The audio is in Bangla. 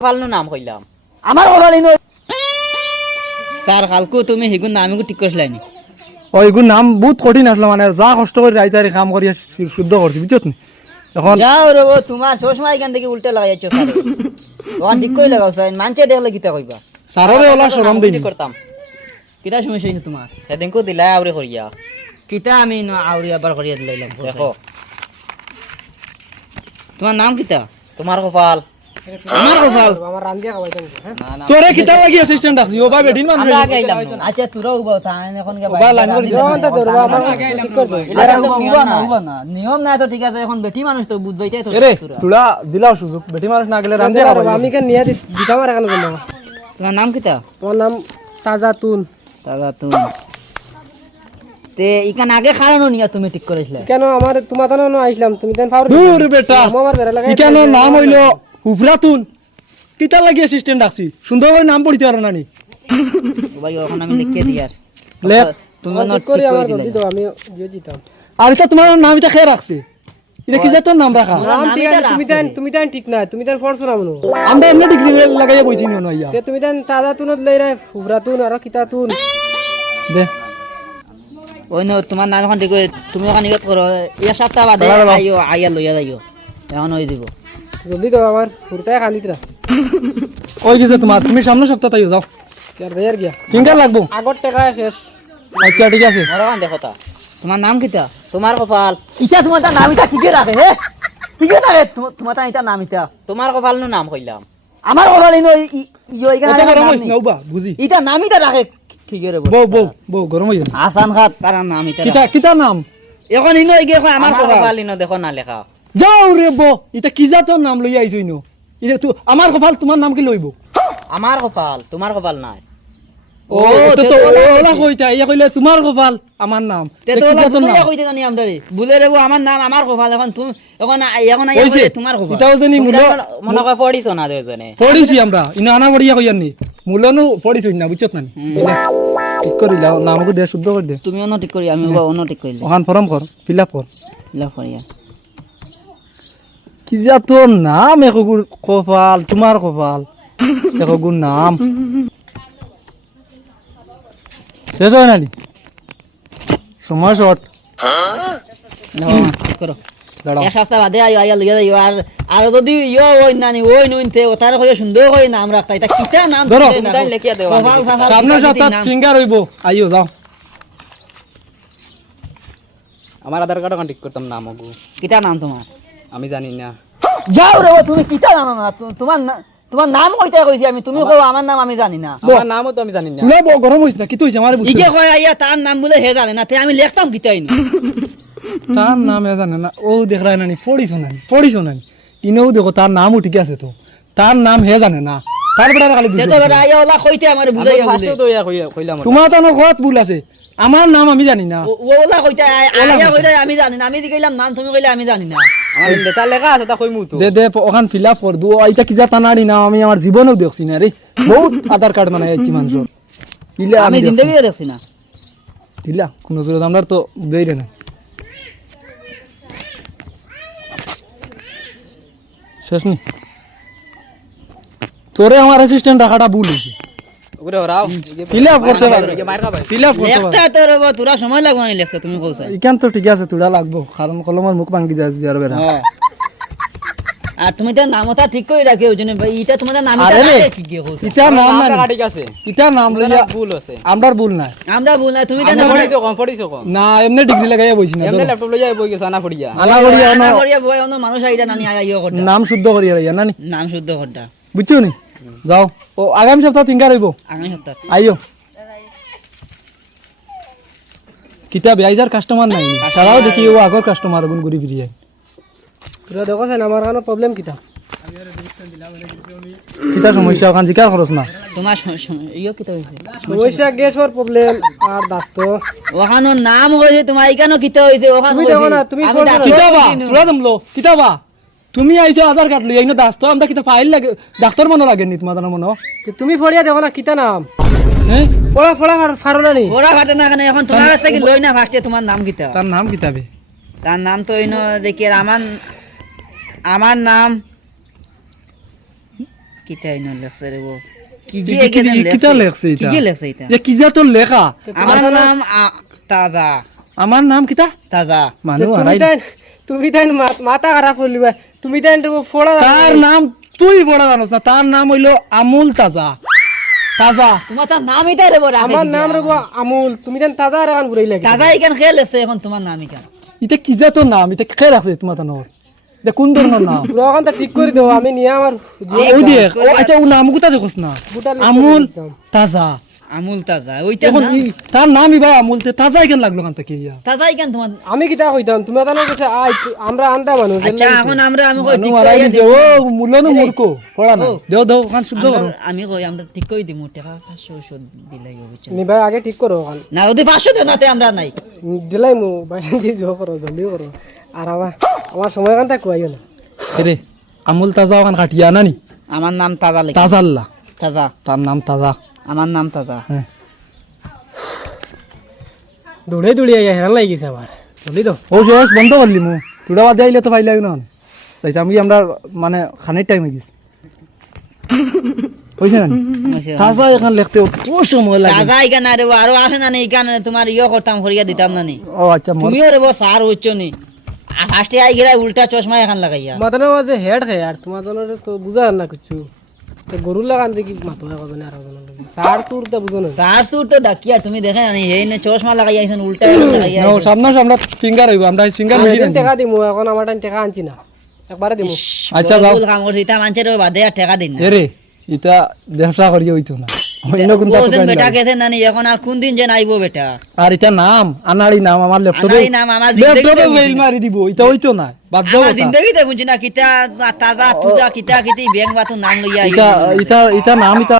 ফালনু নাম কইলাম। আমার ওরালি নই স্যার কালকু তুমি হিগুন নামিগু ঠিক করছিলাই ও এগুলো নাম বহুত কঠিন আসলো মানে যা কষ্ট করে রাইতারি কাম করি শুদ্ধ করছি বুঝছত নি? এখন যাও রে তোমার চশমা এখান থেকে উল্টে লাগাইছ স্যার ওখান ঠিক করে লাগাও স্যার মানছে দেখলে কিতা কইবা সাররে ওলা সরম দিন করতাম কিটা সমস্যা হইছে তোমার সেদিনকু দিলাই আউরে করিয়া কিটা আমি ন আউরি আবার করিয়া দিলাইলাম দেখো। তোমার নাম কিটা তোমার কপাল। আমার কপাল। তোরে কিতা লাগি অ্যাসিস্ট্যান্ট রাখছি ও ভাই বেদিন মানুষ আগে আইলাম। আচ্ছা তোরা উবা তাই এখন কে বা লাইন করে দিস নিয়ম নাই তো ঠিক আছে এখন বেটি মানুষ তো বুঝবাইতে তো দিলাও সুযোগ। বেটি মানুষ না গেলে আমি নিয়ে এখানে তোমার নাম কিটা তোমার নাম তাজা তুন দাদা তুমি তে ইকান আগে খারানো নিয়া তুমি ঠিক করেছিলে। কেন? আমার তোমার আইছিলাম। তুমি দেন ফাউর দূর বেটা। আমার বেড়া লাগাই ইকানো নাম হইল উফরাতুন কিতা লাগি অ্যাসিস্ট্যান্ট রাখছি সুন্দর করে নাম পড়িতে পারো নানি। ভাই এখন আমি লিখে দিই আর। লেখ তুমি ঠিক করে আমার জলদি দাও আমি দিয়ে দিতাম। আর এটা তোমার নাম এটা খেয়ে রাখছে। এটা কি নাম রাখা? নাম ঠিক আছে তুমি দেন তুমি দেন ঠিক না তুমি দেন পড়ছো না। মনো আমরা এমনি ডিগ্রি লাগাইয়া বইছি নি তে তুমি দেন লই রে আর কিতা তুন দে। ওই ন তোমার নাম এখন ঠিক তুমি ওখানে নিগত করো এক সপ্তাহ বাদে আইও আইয়া লইয়া যাইও। এখন হয়ে দিব। জলদি দাও আমার ফুরতায় খালিতরা ওই গেছে তোমার তুমি সামনে সপ্তাহ তাইও যাও। আর দেয়ার গিয়া। কিনকার লাগবো? আগর টাকা শেষ। আচ্ছা ঠিক আছে। মরবান দেখো তা তোমার নাম কিটা তোমার কপাল। ইটা তোমার তার নাম ইটা ঠিকই রাখে হে? রাখে তোমার- ইটা নাম ইটা তোমার কপাল নু নাম কইলাম। আমার ওরালি নই ইয়ো এটা গরম হইছে না বুঝি। ইটা নাম ইটা রাখে ঠিকই রে বউ বউ বউ গরম হইছে না। আসান খাত তার নাম ইটা কিতা কিতা নাম? এখন ইনো ইগে আমার কপাল। ইনো দেখো না লেখা। যাও রে বউ এটা কি জাতর নাম লইয়া আইছো ইনো এটা তো আমার কপাল তোমার নাম কি লইব আমার কপাল তোমার কপাল নাই। ও তো তো ওলা কইতা। ইয়া কইলে তোমার কপাল আমার নাম। তে তো ওলা নাম? কইতে জানি আমদারে বুঝে রে আমার নাম আমার কপাল এখন তুমি এখন এখন আইয়া কইলে তোমার কপাল। এটাও জানি মূল মনে করে পড়িছো না দুজনে পড়িছি আমরা ইনো আনা পড়িয়া কইয়ার নি। মূলনু পড়িছি না বুঝছত না ঠিক করি যাও নামকে দে শুদ্ধ করে দে। তুমি অন্য ঠিক করি আমি অন্য ঠিক করিলে ওখান ফর্ম কর ফিল আপ কর লাভ করিয়া কি যা তোর নাম? একগুর কপাল তোমার কপাল। একগুর নাম। শেষ হয় নানি। সময় শর্ট। ঠিক করো। দাঁড়াও। এক সপ্তাহ বাদে আইও আইয়া লইয়া যাইও আর আর যদি ইয়ো ওই নানি ওই নুনতে ও তার কইয়া সুন্দর কই নাম রাখতা। এটা কিটা নাম? ধরো। দিতে না? লেখিয়া দেও, কপাল সামনে সপ্তাহ ফিঙ্গার হইব। আইও যাও। আমার আধার কার্ড ঠিক করতাম নাম ওগু। কিটা নাম তোমার? আমি জানি না। যাও রে তুমি কিটা জানো না তোমার তোমার নাম কইতা কইছি আমি তুমি কও আমার নাম আমি জানি না। আমার নামও তো আমি জানি না। তুলা ব- গরম হইছে না কি তুইছে আমার বুঝছে ইকে কয় আইয়া তার নাম বলে হে জানে না তে আমি লিখতাম কিটাই নি। তার নাম এ জানে না ও দেখ রায় নানি পড়িছ নানি পড়িছ নানি। ইনেও দেখো তার নামও ঠিক আছে তো। তার নাম হে জানে না। তার বেটা খালি দুইশো তো বেটা আইয়া ওলা কইতে আমার বুঝাইয়া বলে। তো ইয়া কইয়া কইলাম তোমার তো ঘৰত ভুল আছে আমার নাম আমি জানি না। ও- ওলা কইতে আই- আইয়া আমি জানি না আমি দি কইলাম নাম তুমি কইলে আমি জানি না। আমার লেখা লেখা আছে তা কইমু তো দে দে ওখান ফিল আপ কর এইটা কি যা টানাড়ি না আমি আমার জীবনেও দেখছি না রে বহুত আধার কার্ড মানে যাচ্ছি মানুষের আমি আমি দেখছি। না। দিলা কোনো সুরত আমরা তো দেই না। শেষ নি? তোরে আমার অ্যাসিস্ট্যান্ট রাখাটা ভুল হয়েছে ওরে ওরাও। ফিল আপ করতে পারবে ফিল আপ করতে পারবে লেখতা তোর তোরা সময় লাগবে না লেখতে তুমি কইছ ইকান তো ঠিক আছে তুড়া লাগবো। কারণ কলমের মুখ ভাঙ্গি যাচ্ছে আর বেড়া। আর তুমি তো নামটা ঠিক করে রাখি ওই জন্য ভাই তোমাদের নাম আরে রে। ঠিক কইছ ইটা নাম না ঠিক আছে। ইটা নাম লইয়া ভুল আছে। আমরার ভুল নাই। আমরা ভুল না তুমি তো আমরা পড়িছো কম পড়িছো কম। না এমনি ডিগ্রি লাগাইয়া বইছি না এমনি ল্যাপটপ লইয়া বই গেছে আনা পড়িয়া। আনা করিয়া বই অন্য মানুষ নানি আইয়া ইয়ে করতা। নাম শুদ্ধ করি আর নানি। নাম শুদ্ধ করতা। বুঝছ নি? যাও। ও আগামী সপ্তাহ ফিঙ্গার হইব আগামী সপ্তাহ। আইও। কিতাব আইজার কাস্টমার নাই। তারাও দেখি ও আগর কাস্টমার গুন ঘুরি ফিরি যায় তোরা দেখো না আমার কানে প্রবলেম কিটা কিতা সমস্যা ওখান জিকার খরচ না। তোমার ইয়ে কি হইছে সমস্যা গ্যাসর প্রবলেম আর দাস্ত ওখানো নাম হইছে তোমার এখানো কিতা হইছে ওখান তুমি দেখো না, তুমি। কিতাবা তোরা দমলো কিতাবা। তুমি আইছো আধার কার্ড লই আইনো দাস্ত আমরা কিতা ফাইল লাগে ডাক্তার মনে লাগে নি তোমার মনে তুমি ফড়িয়া দেখো না কিতা নাম? হ্যাঁ পড়া পড়া ফারো না নি? ওরা ফাটে না কেন এখন তোমার কাছ থেকে লই না ফাটে তোমার নাম কিতা। তার নাম কিতাবে তার নাম তো ইনো দেখি আর আমার আমার নাম কিতা ইনো লেখছে রে গো কি কি- কি- কি- কিতা লেখছে? এটা? কি লেখছে এটা এ কি যা তোর লেখা? আমার নাম তাজা। আমার নাম কিতা? তাজা। মানুষ তুমি তাই তুমি তাই মাথা খারাপ করলি ভাই তুমি ফোড়া তার নাম তুই বড় জানোস না তার নাম হইল আমুল তাজা। তাজা। তোমার তার নাম এটাই রে বড় আমার নাম রেগো আমুল। তুমি তাজা আর এখন ঘুরাই লাগে তাজা এখান খেয়ে লেখছে এখন তোমার এটা কি যা তোর নাম? এটা কে রাখছে তোমার এটা কোন ধরনের নাম? পুরো এখন ঠিক করে দেবো আমি নিয়ে আমার ওই দেখ ও আচ্ছা ও নাম কোথা দেখোস না? আমুল তাজা। আমুল তাজা ওইটা এখন তার নামই ভাই আমুল তাজা কেন লাগল কান থেকে ইয়া। তাজা এখান তোমার আমি কিতা কইতাম? তুমি কাছে আই আমরা আন্দা মানুষ আচ্ছা এখন আমরা আমি কই ঠিক কইয়া দিছে। ও মূর্খ পড়া না। দেও দেও কান শুদ্ধ। করো আমরা- আমি কই আমরা ঠিক কই দিমু টাকা পাঁচশো ওষুধ দিলাই বুঝছ নি ভাই আগে ঠিক করো এখন না দেও নাতে আমরা নাই। দিলাই মু ভাই দি জো করো জলদি করো। আর আমার আমার সময় কান তা কইও না রে আমুল তাজা ওখান কাটিয়া নানি আমার নাম তাজা লেখা। তাজাল্লা। তাজা। তার নাম তাজা। আমার নাম তাজা হ্যাঁ। দৌড়ে দৌড়ে আইয়া হেরান লাগি গেছে আমার জলদি তো। ও জয়েস বন্ধ করলি মু। তুড়া বাদে আইলে তো পাইলাই না তাইতে আমি আমরা মানে খানের টাইম হয়ে গেছি। না তাজা এখান লিখতে কত সময় লাগে। তাজা এখানে রে আরও আছে না এখানে তোমার ইয়ে করতাম করিয়া দিতাম না নি ও আচ্ছা মোর তুমিও রে সার হইছো নি। ফার্স্টে আই গেলা উল্টা চশমা এখান লাগাইয়া। মাতানো মাঝে হেড খাই আর তোমার তো বুঝা না কিছু। তো গরুর লাগান দেখি মাতো কথা আর সার সুর তো বুঝো না। সার সুর তো ডাকিয়া তুমি দেখে না এই না নে চশমা লাগাই আইছেন উল্টা লাগাই না সামনে সামনে ফিঙ্গার হইব আমরা ফিঙ্গার আমি টাকা দিমু এখন আমার টাইম টাকা আনছি না। একবারে দিমু। আচ্ছা, যাও। কাম করছি ইটা মানুষের বাদে আর টাকা দিন না। এরে ইটা ব্যবসা করিয়ে হইতো না। অন্য কোন বেটা গেছে নানি এখন আর কোন দিন যে নাইবো বেটা? আর এটা নাম আনাড়ি নাম আমার ল্যাপটপে আনাড়ি নাম আমার ল্যাপটপে মেইল মারি দিব এটা হইতো না বাদ দাও আমার জিন্দগিতে বুঝছি না কিতা তাজা তুজা কিতা কিতি ব্যাংক বাতু নাম লইয়া এটা এটা এটা নাম এটা